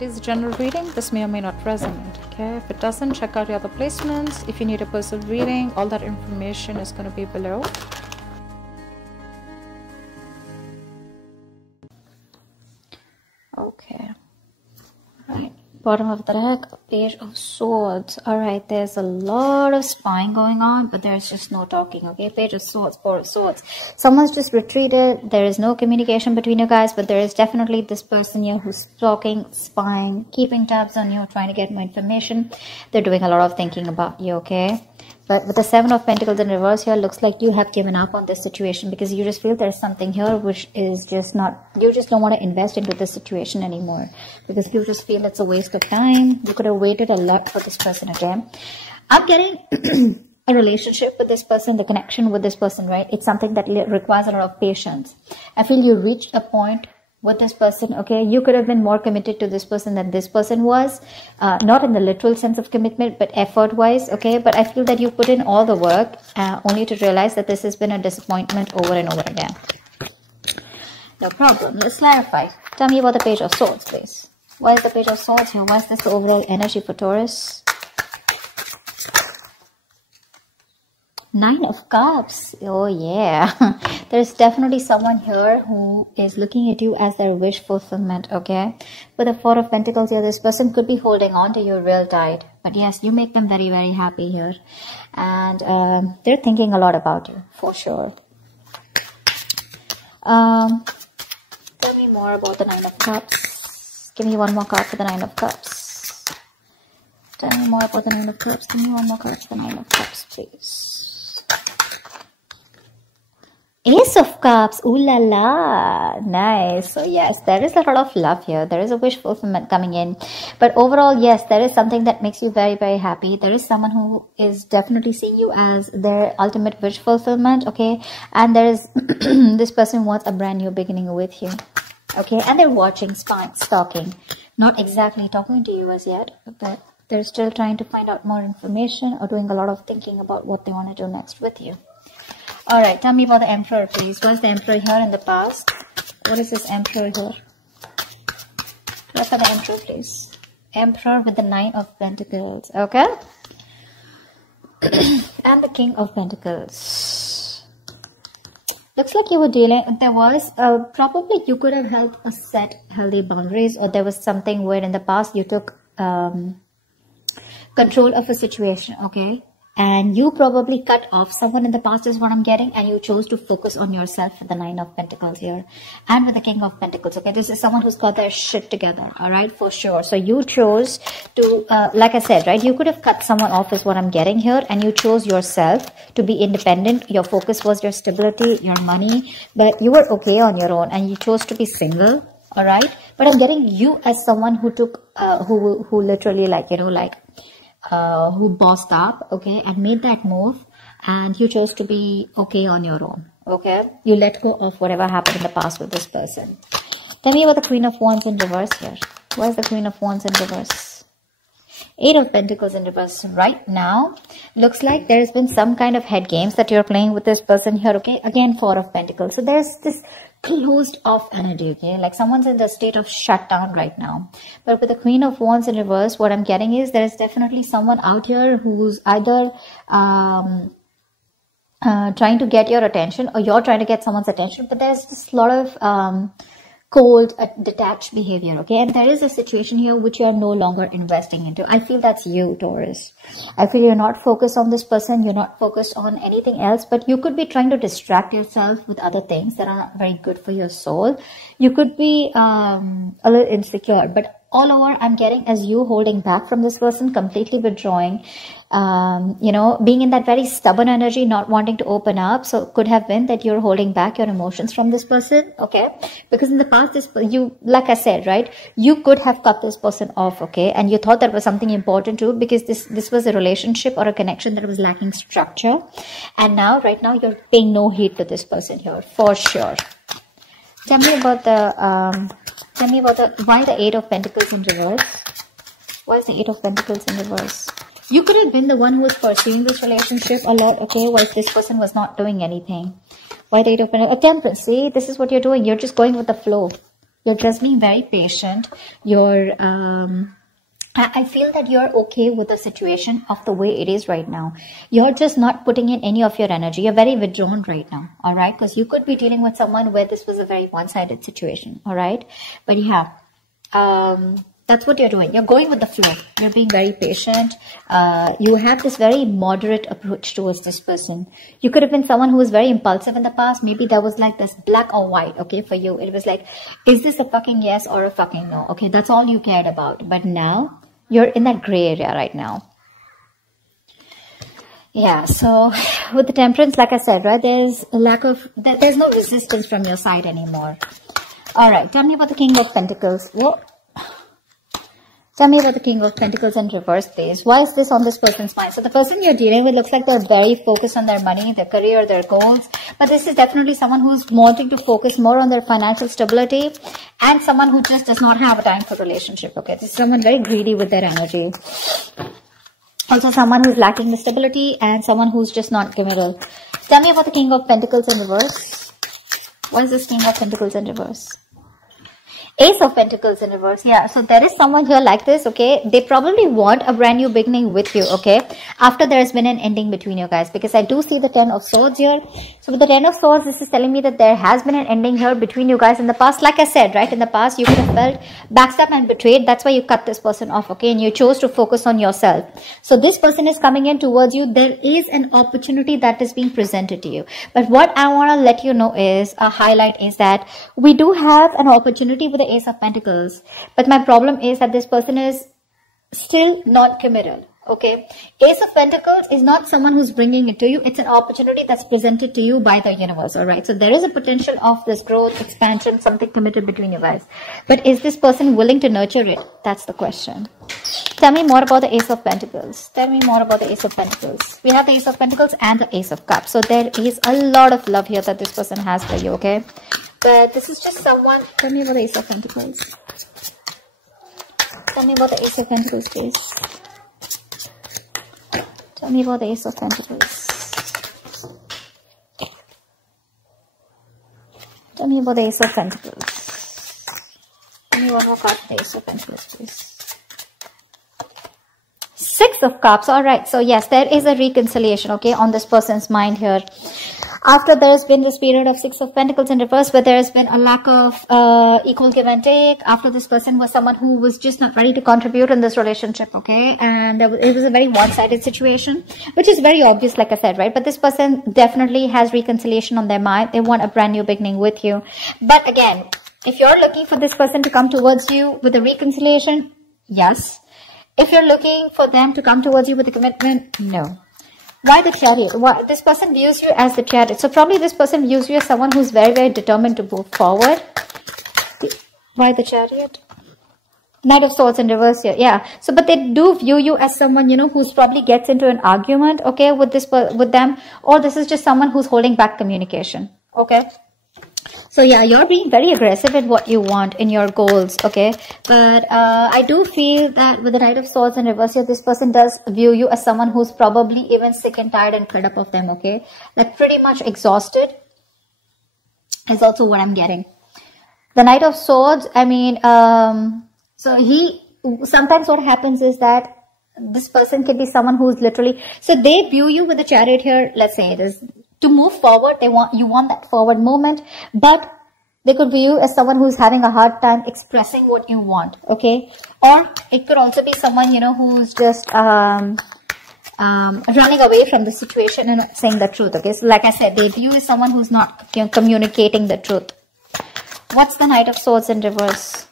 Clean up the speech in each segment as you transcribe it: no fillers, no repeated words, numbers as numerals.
It is a general reading. This may or may not resonate. Okay, if it doesn't, check out your other placements. If you need a personal reading, all that information is going to be below. Okay. Right. Bottom of the deck, Page of Swords. Alright, there's a lot of spying going on, but there's just no talking, okay? Page of Swords, Four of Swords. Someone's just retreated. There is no communication between you guys, but there is definitely this person here who's talking, spying, keeping tabs on you, trying to get more information. They're doing a lot of thinking about you, okay? But with the Seven of Pentacles in reverse here, looks like you have given up on this situation because you just feel there's something here which is just not, you just don't want to invest into this situation anymore because you just feel it's a waste of time. You could have waited a lot for this person again. I'm getting a relationship with this person, the connection with this person, right? It's something that requires a lot of patience. I feel you reached a point with this person, okay? You could have been more committed to this person than this person was, not in the literal sense of commitment, but effort wise, okay? But I feel that you put in all the work only to realize that this has been a disappointment over and over again. No problem. Let's clarify. Tell me about the Page of Swords, please. Why is the Page of Swords here? Why is this the overall energy for Taurus? Nine of Cups. Oh yeah. There's definitely someone here who is looking at you as their wish fulfillment, okay? With the Four of Pentacles here, this person could be holding on to you real tight. But yes, you make them very, very happy here. And they're thinking a lot about you, for sure. Tell me more about the Nine of Cups. Give me one more card for the Nine of Cups. Tell me more about the Nine of Cups. Give me one more card for the Nine of Cups, please. Ace of Cups. Ooh la la. Nice. So yes, there is a lot of love here. There is a wish fulfillment coming in. But overall, yes, there is something that makes you very, very happy. There is someone who is definitely seeing you as their ultimate wish fulfillment, okay? And there is this person wants a brand new beginning with you, okay? And they're watching, spying, stalking. Not exactly talking to you as yet, but they're still trying to find out more information or doing a lot of thinking about what they want to do next with you. Alright, tell me about the Emperor, please. Was the Emperor here in the past? What is this Emperor here? Look for the Emperor, please. Emperor with the Nine of Pentacles, okay? And the King of Pentacles. Looks like you were dealing, there was, probably you could have helped set healthy boundaries, or there was something where in the past you took control of a situation, okay? And you probably cut off someone in the past is what I'm getting, and you chose to focus on yourself with the Nine of Pentacles here and with the King of Pentacles, okay? This is someone who's got their shit together, all right, for sure. So you chose to, like I said, right, you could have cut someone off is what I'm getting here, and you chose yourself to be independent. Your focus was your stability, your money, but you were okay on your own, and you chose to be single, all right? But I'm getting you as someone who took, who literally like, you know, like, who bossed up, okay, and made that move, and you chose to be okay on your own, okay? You let go of whatever happened in the past with this person. Tell me about the Queen of Wands in reverse here. Why is the Queen of Wands in reverse? Eight of Pentacles in reverse. Right now, looks like there has been some kind of head games that you're playing with this person here, okay? Again, Four of Pentacles. So there's this closed off energy, okay? Like someone's in the state of shutdown right now. But with the Queen of Wands in reverse, what I'm getting is there's definitely someone out here who's either trying to get your attention, or you're trying to get someone's attention. But there's just a lot of cold, detached behavior, okay? And there is a situation here which you are no longer investing into. I feel that's you, Taurus. I feel you're not focused on this person. You're not focused on anything else, but you could be trying to distract yourself with other things that are not very good for your soul. You could be a little insecure, but all over I'm getting as you holding back from this person, completely withdrawing, you know, being in that very stubborn energy, not wanting to open up. So it could have been that you're holding back your emotions from this person, okay? Because in the past, you, like I said, right, you could have cut this person off, okay? And you thought that was something important too, because this was a relationship or a connection that was lacking structure. And now, right now, you're paying no heed to this person here, for sure. Tell me about the, why the Eight of Pentacles in reverse? Why is the Eight of Pentacles in reverse? You could have been the one who was pursuing this relationship a lot, okay? Whilst this person was not doing anything. Why the Eight of Pentacles? Temperance, see? This is what you're doing. You're just going with the flow. You're just being very patient. You're, I feel that you're okay with the situation of the way it is right now. You're just not putting in any of your energy. You're very withdrawn right now, all right? Because you could be dealing with someone where this was a very one-sided situation, all right? But yeah, that's what you're doing. You're going with the flow. You're being very patient. You have this very moderate approach towards this person. You could have been someone who was very impulsive in the past. Maybe there was like this black or white, okay, for you. It was like, is this a fucking yes or a fucking no? Okay, that's all you cared about. But now, you're in that gray area right now. Yeah, so with the Temperance, like I said, right, there's a lack of, there's no resistance from your side anymore. All right, tell me about the King of Pentacles. Whoa. Tell me about the King of Pentacles in reverse, please. Why is this on this person's mind? So the person you're dealing with looks like they're very focused on their money, their career, their goals. But this is definitely someone who's wanting to focus more on their financial stability and someone who just does not have a time for relationship. Okay, this is someone very greedy with their energy. Also someone who's lacking the stability and someone who's just not committal. Tell me about the King of Pentacles in reverse. What is this King of Pentacles in reverse? Ace of Pentacles in reverse. Yeah, so there is someone here like this, okay? They probably want a brand new beginning with you, okay? After there has been an ending between you guys, because I do see the 10 of Swords here. So with the 10 of Swords, this is telling me that there has been an ending here between you guys in the past. Like I said, right, in the past, you could have felt backstabbed and betrayed. That's why you cut this person off, okay? And you chose to focus on yourself. So this person is coming in towards you. There is an opportunity that is being presented to you. But what I want to let you know is, a highlight is that we do have an opportunity with the Ace of Pentacles, but my problem is that this person is still not committed, okay? Ace of Pentacles is not someone who's bringing it to you. It's an opportunity that's presented to you by the universe, all right? So there is a potential of this growth, expansion, something committed between you guys. But is this person willing to nurture it? That's the question. Tell me more about the Ace of Pentacles. Tell me more about the Ace of Pentacles. We have the Ace of Pentacles and the Ace of Cups. So there is a lot of love here that this person has for you, okay? But this is just someone. Tell me about the Ace of Pentacles. Tell me about the Ace of Pentacles, please. Tell me about the Ace of Pentacles. Tell me about the Ace of Pentacles. Tell me one more card for the Ace of Pentacles, please. Six of Cups. All right. So yes, there is a reconciliation, okay, on this person's mind here. After there's been this period of Six of Pentacles in reverse, where there's been a lack of equal give and take. After this person was someone who was just not ready to contribute in this relationship, okay? And it was a very one-sided situation, which is very obvious, like I said, right? But this person definitely has reconciliation on their mind. They want a brand new beginning with you. But again, if you're looking for this person to come towards you with a reconciliation, yes. If you're looking for them to come towards you with a commitment, no. Why the Chariot? Why? This person views you as the Chariot. So probably this person views you as someone who's very, very determined to move forward. Why the Chariot? Knight of Swords in reverse here. Yeah. So, but they do view you as someone, you know, who's probably gets into an argument, okay, with them. Or this is just someone who's holding back communication. Okay. So yeah, you're being very aggressive in what you want, in your goals, okay? But I do feel that with the Knight of Swords in reverse here, this person does view you as someone who's probably even sick and tired and fed up of them, okay? Like pretty much exhausted is also what I'm getting. The Knight of Swords, I mean, sometimes what happens is that this person can be someone who's literally, so they view you with the Chariot here, let's say it is, to move forward, you want that forward movement, but they could view you as someone who's having a hard time expressing what you want, okay? Or it could also be someone, you know, who's just running away from the situation and not saying the truth, okay? So like I said, they view you as someone who's not, you know, communicating the truth. What's the Knight of Swords in reverse?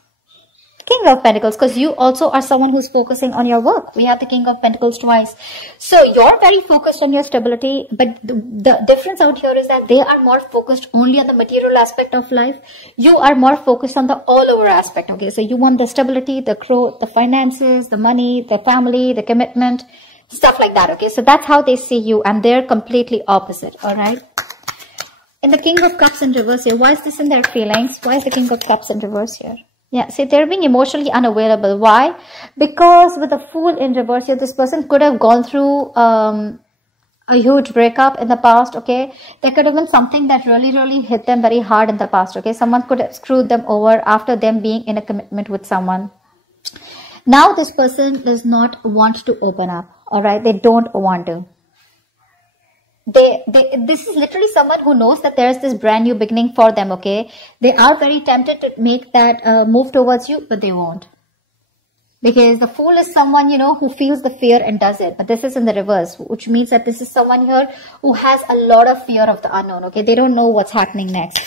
King of Pentacles, because you also are someone who's focusing on your work. We have the King of Pentacles twice. So you're very focused on your stability, but the difference out here is that they are more focused only on the material aspect of life. You are more focused on the all-over aspect, okay? So you want the stability, the growth, the finances, the money, the family, the commitment, stuff like that, okay? So that's how they see you, and they're completely opposite, all right? In the King of Cups in reverse here, why is this in their feelings? Why is the King of Cups in reverse here? Yeah, see, they're being emotionally unavailable. Why? Because with the Fool in reverse here, this person could have gone through a huge breakup in the past, okay? There could have been something that really hit them very hard in the past, okay? Someone could have screwed them over after them being in a commitment with someone. Now this person does not want to open up, all right? They don't want to. This is literally someone who knows that there's this brand new beginning for them, okay? They are very tempted to make that move towards you, but they won't. Because the Fool is someone, you know, who feels the fear and does it. But this is in the reverse, which means that this is someone here who has a lot of fear of the unknown, okay? They don't know what's happening next.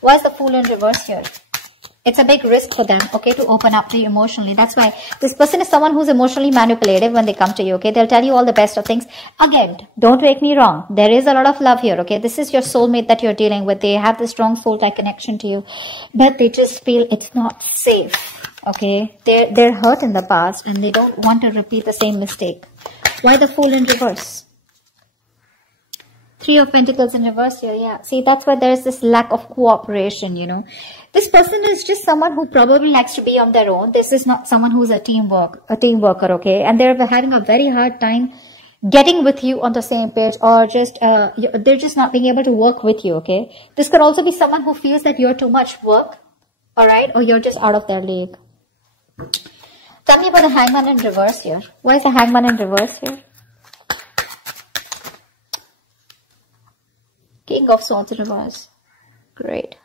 Why is the Fool in reverse here? It's a big risk for them, okay, to open up to you emotionally. That's why this person is someone who's emotionally manipulative when they come to you, okay? They'll tell you all the best of things. Again, don't take me wrong. There is a lot of love here, okay? This is your soulmate that you're dealing with. They have the strong soul-like connection to you. But they just feel it's not safe, okay? They're hurt in the past and they don't want to repeat the same mistake. Why the Fool in reverse? Three of Pentacles in reverse here, yeah. See, that's why there's this lack of cooperation, you know. This person is just someone who probably likes to be on their own. This is not someone who's a team worker, okay? And they're having a very hard time getting with you on the same page, or just they're just not being able to work with you, okay? This could also be someone who feels that you're too much work, all right? Or you're just out of their league. Tell me about the Hangman in reverse here. Why is the Hangman in reverse here? King of Swords in reverse. Great.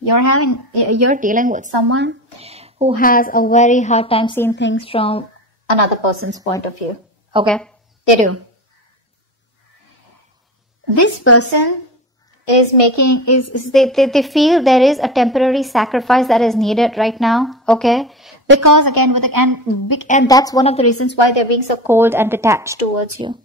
You're dealing with someone who has a very hard time seeing things from another person's point of view. Okay? They do. This person is making, they feel there is a temporary sacrifice that is needed right now. Okay? Because again, and that's one of the reasons why they're being so cold and detached towards you.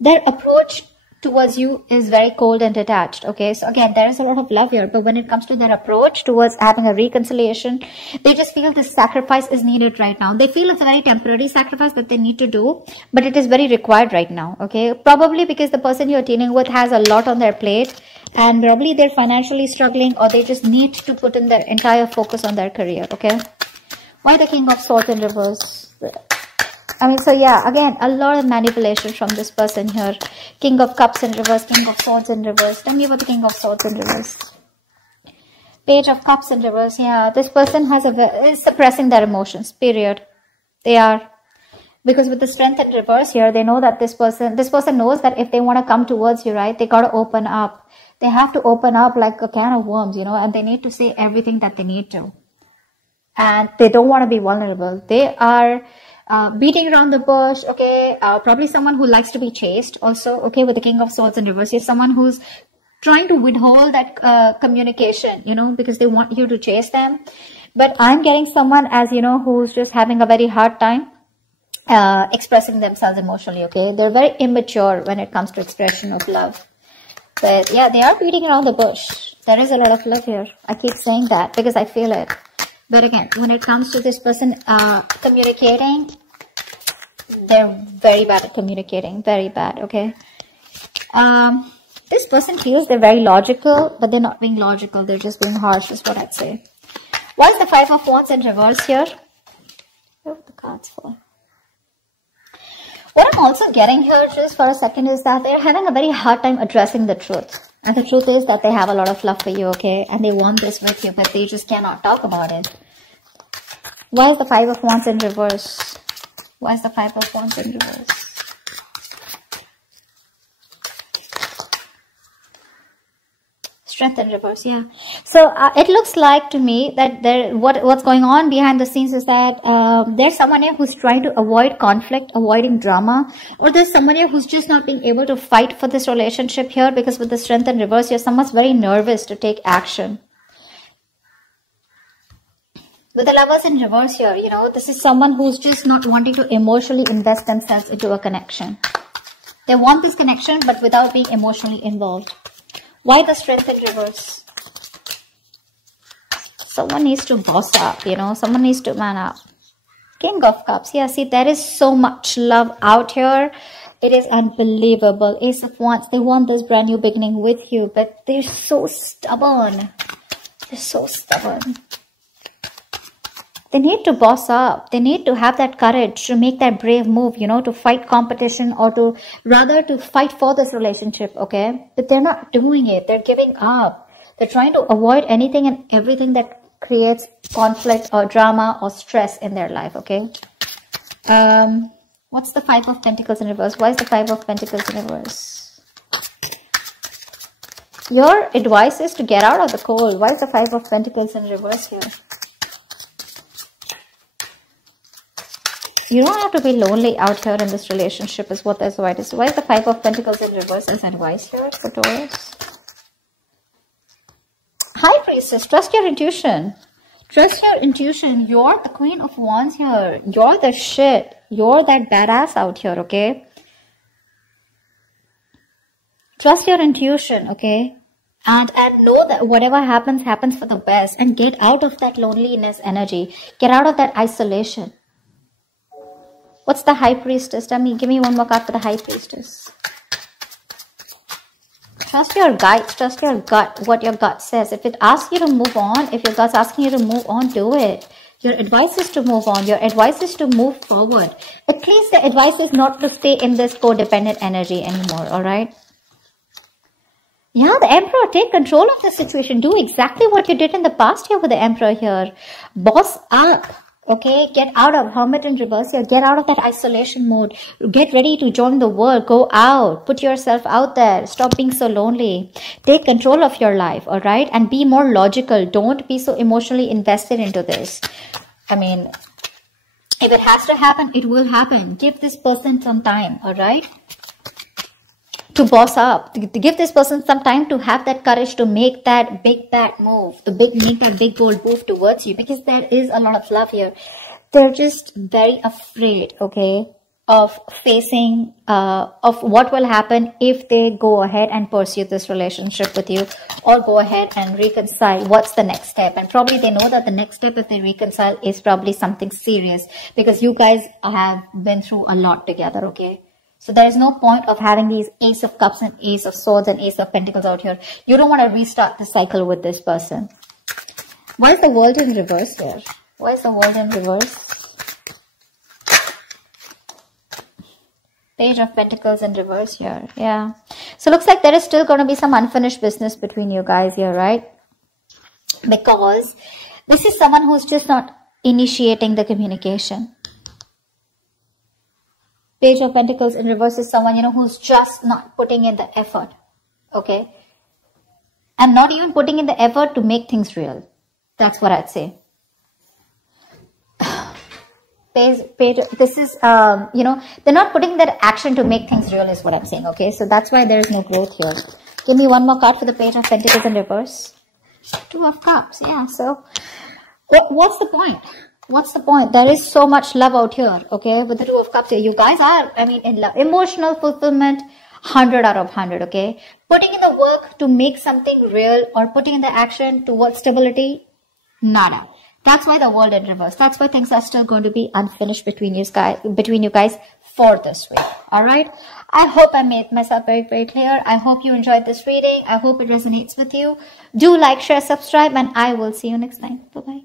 Their approach towards you is very cold and detached, okay? So again, there is a lot of love here, but when it comes to their approach towards having a reconciliation, they just feel this sacrifice is needed right now. They feel it's a very temporary sacrifice that they need to do, but it is very required right now, okay? Probably because the person you're dealing with has a lot on their plate, and probably they're financially struggling, or they just need to put in their entire focus on their career, okay? Why the King of Swords in reverse? I mean, so yeah, again, a lot of manipulation from this person here. King of Cups in reverse, King of Swords in reverse. Tell me about the King of Swords in reverse. Page of Cups in reverse. Yeah, this person is suppressing their emotions, period. They are. Because with the Strength in reverse here, they know that this person knows that if they want to come towards you, right, they got to open up. They have to open up like a can of worms, you know, and they need to say everything that they need to. And they don't want to be vulnerable. They are beating around the bush, okay? Probably someone who likes to be chased also, okay? With the King of Swords in reverse, is someone who's trying to withhold that communication, you know, because they want you to chase them. But I'm getting someone as, you know, who's just having a very hard time expressing themselves emotionally, okay? They're very immature when it comes to expression of love. But yeah, they are beating around the bush. There is a lot of love here. I keep saying that because I feel it. But again, when it comes to this person communicating, they're very bad at communicating. Very bad, okay? This person feels they're very logical, but they're not being logical. They're just being harsh, is what I'd say. Why is the Five of Wands in reverse here? Where are the cards for? What I'm also getting here, just for a second, is that they're having a very hard time addressing the truth. And the truth is that they have a lot of love for you, okay? And they want this with you, but they just cannot talk about it. Why is the Five of Wands in reverse? Why is the Five of Wands in reverse? Strength in reverse, yeah. So it looks like to me that what's going on behind the scenes is that there's someone here who's trying to avoid conflict, avoiding drama, or there's someone here who's just not being able to fight for this relationship here, because with the Strength in reverse here, someone's very nervous to take action. With the Lovers in reverse here, you know, this is someone who's just not wanting to emotionally invest themselves into a connection. They want this connection, but without being emotionally involved. Why the Strength in reverse? Someone needs to boss up, you know. Someone needs to man up. King of Cups. Yeah, see, there is so much love out here. It is unbelievable. Ace of Wands. They want this brand new beginning with you, but they're so stubborn. They're so stubborn. They need to boss up. They need to have that courage to make that brave move, you know, to fight competition, or to rather to fight for this relationship, okay? But they're not doing it. They're giving up. They're trying to avoid anything and everything that creates conflict or drama or stress in their life, okay? What's the Five of Pentacles in reverse? Why is the Five of Pentacles in reverse? Your advice is to get out of the cold. Why is the Five of Pentacles in reverse here? You don't have to be lonely out here in this relationship is what this white is. Why is the Five of Pentacles in reverse as advice here for Taurus? High Priestess, trust your intuition. Trust your intuition. You're the Queen of Wands here. You're the shit. You're that badass out here, okay? Trust your intuition, okay? And know that whatever happens, happens for the best. And get out of that loneliness energy. Get out of that isolation. What's the High Priestess? Tell me, give me one more card for the High Priestess. Trust your guides, trust your gut, what your gut says. If it asks you to move on, if your gut's asking you to move on, do it. Your advice is to move on. Your advice is to move forward. At least the advice is not to stay in this codependent energy anymore, alright? Yeah, the Emperor, take control of the situation. Do exactly what you did in the past here with the Emperor here. Boss up. Okay, get out of Hermit in reverse here. Get out of that isolation mode. Get ready to join the world. Go out. Put yourself out there. Stop being so lonely. Take control of your life, all right? And be more logical. Don't be so emotionally invested into this. I mean, if it has to happen, it will happen. Give this person some time, all right? To boss up, to give this person some time to have that courage to make that big bad move, make that big bold move towards you, because there is a lot of love here. They're just very afraid, okay, of facing, of what will happen if they go ahead and pursue this relationship with you, or go ahead and reconcile. What's the next step? And probably they know that the next step, if they reconcile, is probably something serious, because you guys have been through a lot together, okay? So there is no point of having these Ace of Cups and Ace of Swords and Ace of Pentacles out here. You don't want to restart the cycle with this person. Why is the World in reverse here? Why is the World in reverse? Page of Pentacles in reverse here. Yeah. So looks like there is still going to be some unfinished business between you guys here, right? Because this is someone who's just not initiating the communication. Page of Pentacles in reverse is someone, you know, who's just not putting in the effort, okay? And not even putting in the effort to make things real. That's what I'd say. This is, you know, they're not putting that action to make things real is what I'm saying, okay? So that's why there is no growth here. Give me one more card for the Page of Pentacles in reverse. Two of Cups, yeah. So what's the point? What's the point? There is so much love out here, okay? With the Two of Cups here, you guys are, I mean, in love. Emotional fulfillment, 100 out of 100, okay? Putting in the work to make something real, or putting in the action towards stability, nada. That's why the World in reverse. That's why things are still going to be unfinished between you guys for this week. All right. I hope I made myself very, very clear. I hope you enjoyed this reading. I hope it resonates with you. Do like, share, subscribe, and I will see you next time. Bye-bye.